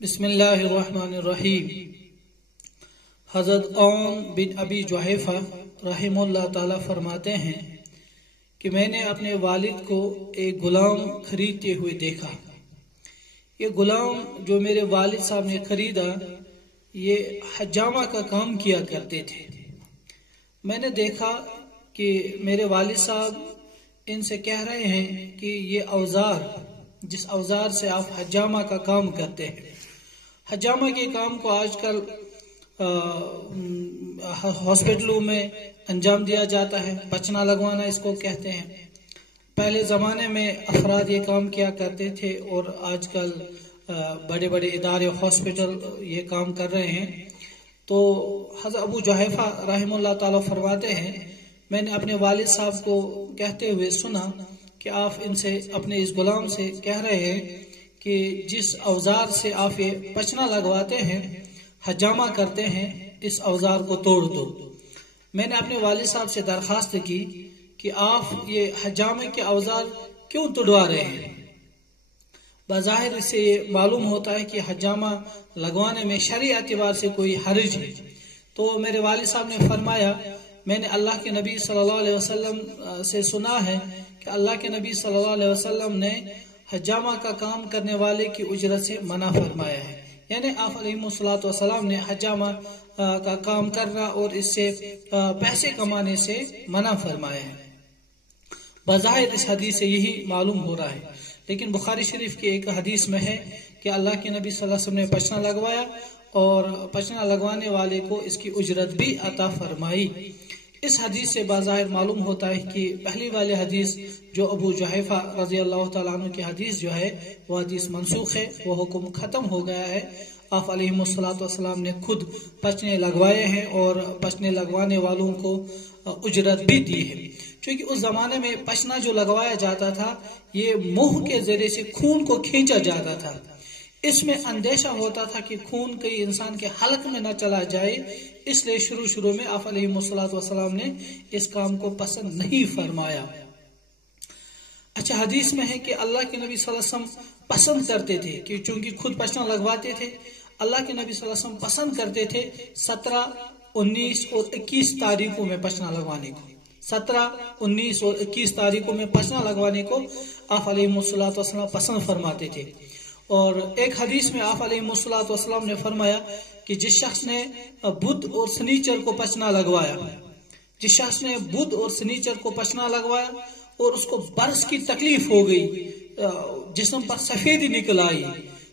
बिस्मिल्लाहिर्रहमानिर्रहीम। हज़रत औन बिन अबी जुहैफा रहमतुल्लाह ताला फरमाते हैं कि मैंने अपने वालिद को एक गुलाम खरीदते हुए देखा। ये गुलाम जो मेरे वालिद साहब ने खरीदा ये हजामा का काम किया करते थे। मैंने देखा कि मेरे वालिद साहब इनसे कह रहे हैं कि ये औजार, जिस औजार से आप हजामा का काम करते हैं, हजामा के काम को आजकल हॉस्पिटलों में अंजाम दिया जाता है, पचना लगवाना इसको कहते हैं। पहले ज़माने में अफराद ये काम किया करते थे और आजकल बड़े बड़े इदारे हॉस्पिटल ये काम कर रहे हैं। तो हज़रत अबू जुहैफा रहमतुल्लाह ताला फरमाते हैं, मैंने अपने वालिद साहब को कहते हुए सुना कि आप इनसे, अपने इस गुलाम से कह रहे हैं कि जिस औजार से आप ये पचना लगवाते हैं, हजामा करते हैं, इस औजार को तोड़ दो। मैंने अपने वालिद साहब से दरखास्त की कि आप ये हजामे के औजार क्यों तोड़वा रहे हैं। बज़ाहिर इससे ये मालूम होता है कि हजामा लगवाने में शरई एतबार से कोई हर्ज है। तो मेरे वालिद साहब ने फरमाया, मैंने अल्लाह के नबी सल्लल्लाहु अलैहि वसल्लम से सुना है कि अल्लाह के नबी सल्लल्लाहु अलैहि वसल्लम ने हजामा का काम करने वाले की उजरत से मना फरमाया है। यानी आप अलैहिस्सलातु वस्सलाम ने हजामा का काम करना और इससे पैसे कमाने से मना फरमाया है। बज़ाहिर इस हदीस से यही मालूम हो रहा है, लेकिन बुखारी शरीफ की एक हदीस में है कि अल्लाह के नबी सल्लल्लाहु अलैहि वसल्लम ने पचना लगवाया और पचना लगवाने वाले को इसकी उजरत भी अता फरमाई। इस हदीस से बाज़ाहिर मालूम होता है कि पहली वाली हदीस जो अबू जुहैफा रज़ी अल्लाह तआला अन्हु की हदीस जो है वो हदीस मनसूख है, वो हुक्म खत्म हो गया है। आप अलैहिस्सलातु वस्सलाम ने खुद पचने लगवाए हैं और पचने लगवाने वालों को उजरत भी दी है। क्योंकि उस जमाने में पचना जो लगवाया जाता था ये मुंह के जरिए से खून को खींचा जाता था। इसमें अंदेशा होता था कि खून कई इंसान के हलक में न चला जाए, इसलिए शुरू में आप अलैहिस्सलातु वस्सलाम ने इस काम को पसंद नहीं फरमाया। अच्छा, हदीस में है कि अल्लाह के नबी सल्लल्लाहु अलैहि वसल्लम पसंद करते थे कि चूंकि खुद पचना लगवाते थे, अल्लाह के नबी सल्लल्लाहु अलैहि वसल्लम पसंद करते थे 17, 19 और 21 तारीखों में पचना लगवाने को। 17, 19 और 21 तारीखों में पचना लगवाने को आप अलैहिस्सलातु वस्सलाम पसंद फरमाते थे। और एक हदीस में आप अलैहिस्सलातु वस्सलाम ने फरमाया कि जिस शख्स ने बुध और शनिचर को पचना लगवाया, जिस शख्स ने बुध और शनिचर को पचना लगवाया और उसको बरस की तकलीफ हो गई, जिस्म पर सफेदी निकल आई,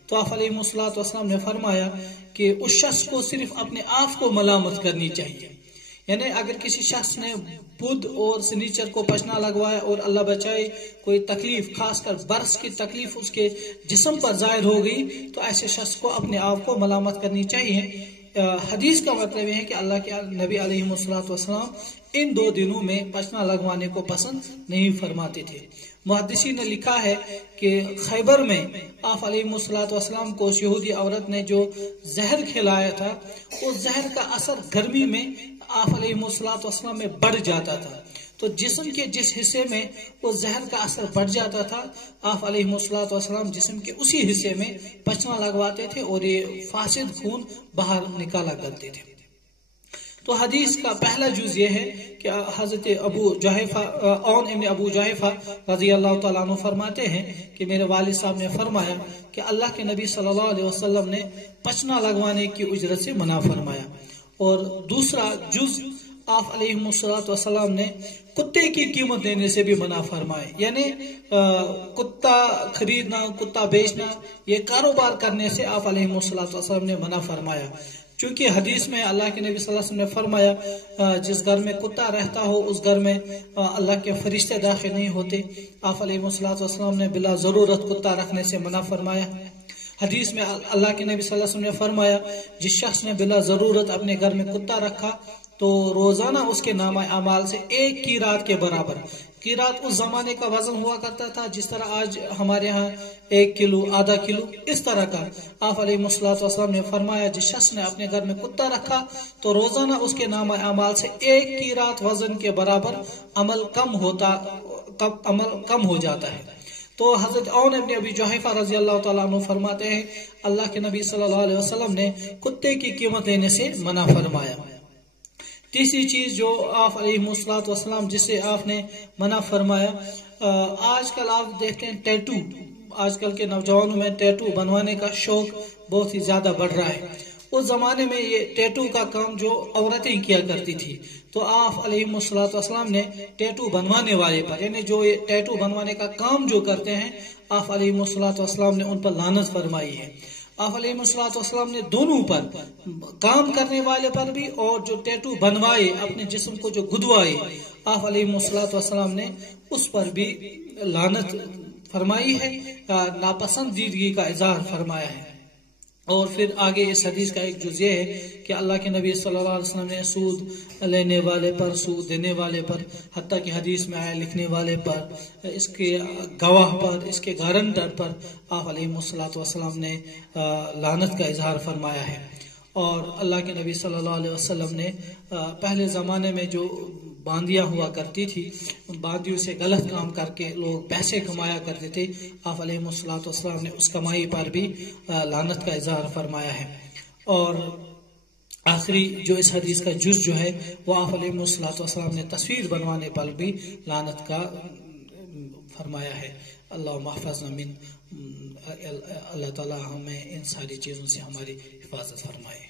तो आप अलैहिस्सलातु वस्सलाम ने फरमाया कि उस शख्स को सिर्फ अपने आप को मलामत करनी चाहिए। यानी अगर किसी शख्स ने बुध और शनिचर को पचना लगवाया और अल्लाह बचाए कोई तकलीफ, खासकर बरस की तकलीफ उसके जिस्म पर जाहिर हो गई, तो ऐसे शख्स को अपने आप को मलामत करनी चाहिए। हदीस का मतलब यह है कि अल्लाह के नबी अलैहिस्सलातु वस्सलाम इन 2 दिनों में पचना लगवाने को पसंद नहीं फरमाते थे। मुहद्दिसीन ने लिखा है कि खैबर में आप अलैहिस्सलातु वस्सलाम को यहूदी औरत ने जो जहर खिलाया था, उस जहर का असर गर्मी में आप अलैहिस्सलातु वस्सलाम में बढ़ जाता था। तो जिस्म के जिस हिस्से में उस जहर का असर बढ़ जाता था, आप अलैहिस्सलातु वस्सलाम जिस्म के उसी हिस्से में पचना लगवाते थे और ये फासिद खून बाहर निकाला करते थे। तो हदीस का पहला जुज ये है कि हजरत अबू जुहैफा औन इब्न अबू जुहैफा रज़ी अल्लाह तआला अन्हु फरमाते हैं कि मेरे वालिद साहब ने फरमाया कि अल्लाह के नबी सल्लल्लाहु अलैहि वसल्लम ने पचना लगवाने की उजरत से मना फरमाया। और दूसरा जुज, आप अलैहिस्सलातु वस्सलाम ने कुत्ते की कीमत देने से भी मना फरमाए। यानी कुत्ता खरीदना, कुत्ता बेचना, ये कारोबार करने से आप अलैहिस्सलातु वस्सलाम ने मना फरमाया। क्योंकि हदीस में अल्लाह के नबी सल्लल्लाहु अलैहि वसल्लम ने फरमाया जिस घर में कुत्ता रहता हो उस घर में अल्लाह के फरिश्ते दाखिल नहीं होते। आप अलैहिस्सलातु वस्सलाम ने बिला जरूरत कुत्ता रखने से मना फरमाया। हदीस में अल्लाह के नबी सल्लल्लाहु अलैहि वसल्लम ने फरमाया जिस शख्स ने बिला जरूरत अपने घर में कुत्ता रखा तो रोजाना उसके नामा अमाल से 1 कीरात के बराबर, कीरात उस जमाने का वजन हुआ करता था जिस तरह आज हमारे यहाँ 1 किलो, आधा किलो, इस तरह का। आप अलैहिस्सलातु वस्सलाम ने फरमाया जिस शख्स ने अपने घर में कुत्ता रखा तो रोजाना उसके नामा अमाल से 1 कीरात वजन के बराबर अमल कम हो जाता है। تو حضرت عون ابن ابی جحیفہ رضی اللہ تعالیٰ عنہ فرماتے ہیں اللہ کے نبی صلی اللہ علیہ وسلم نے کتے کی قیمت لینے سے منع فرمایا۔ تیسری چیز جو آپ علیہ الصلوۃ والسلام جس سے آپ نے منع فرمایا، آج کل آپ دیکھتے ہیں ٹیٹو، آج کل کے نوجوانوں میں ٹیٹو بنوانے کا شوق بہت ہی زیادہ بڑھ رہا ہے۔ اس زمانے میں یہ ٹیٹو کا کام جو عورتیں کیا کرتی تھی، تو آپ علیہ الصلوۃ والسلام نے ٹیٹو بنوانے والے پر، یعنی جو یہ ٹیٹو بنوانے کا کام جو کرتے ہیں، آپ علیہ الصلوۃ والسلام نے ان پر لعنت فرمائی ہے۔ آپ علیہ الصلوۃ والسلام نے دونوں پر، کام کرنے والے پر بھی اور جو ٹیٹو بنوائے، اپنے جسم کو جو گدوائے، آپ علیہ الصلوۃ والسلام نے اس پر بھی لعنت فرمائی ہے، ناپسندیدگی کا اظہار فرمایا ہے۔ اور پھر آگے اس حدیث کا ایک جز یہ ہے کہ اللہ کے نبی صلی اللہ علیہ وسلم نے سود لینے والے پر، سود دینے والے پر، حتیٰ کہ حدیث میں آیا لکھنے والے پر، اس کے گواہ پر، اس کے گارنٹر پر، آپ علیہ الصلوۃ والسلام نے لعنت کا اظہار فرمایا ہے۔ اور اللہ کے نبی صلی اللہ علیہ وسلم نے پہلے زمانے میں جو باندیاں ہوا کرتی تھی، ان باندیوں سے غلط کام کر کے لوگ پیسے کمایا کرتے تھے، آپ علیہ الصلوۃ والسلام نے اس کمائی پر بھی لعنت کا اظہار فرمایا ہے۔ اور آخری جو اس حدیث کا جز جو ہے وہ آپ علیہ الصلوۃ والسلام نے تصویر بنوانے پر بھی لعنت کا فرمایا ہے۔ اللہم احفظنا من، اللہ تعالی ہمیں ان ساری چیزوں سے ہماری حفاظت فرمائے۔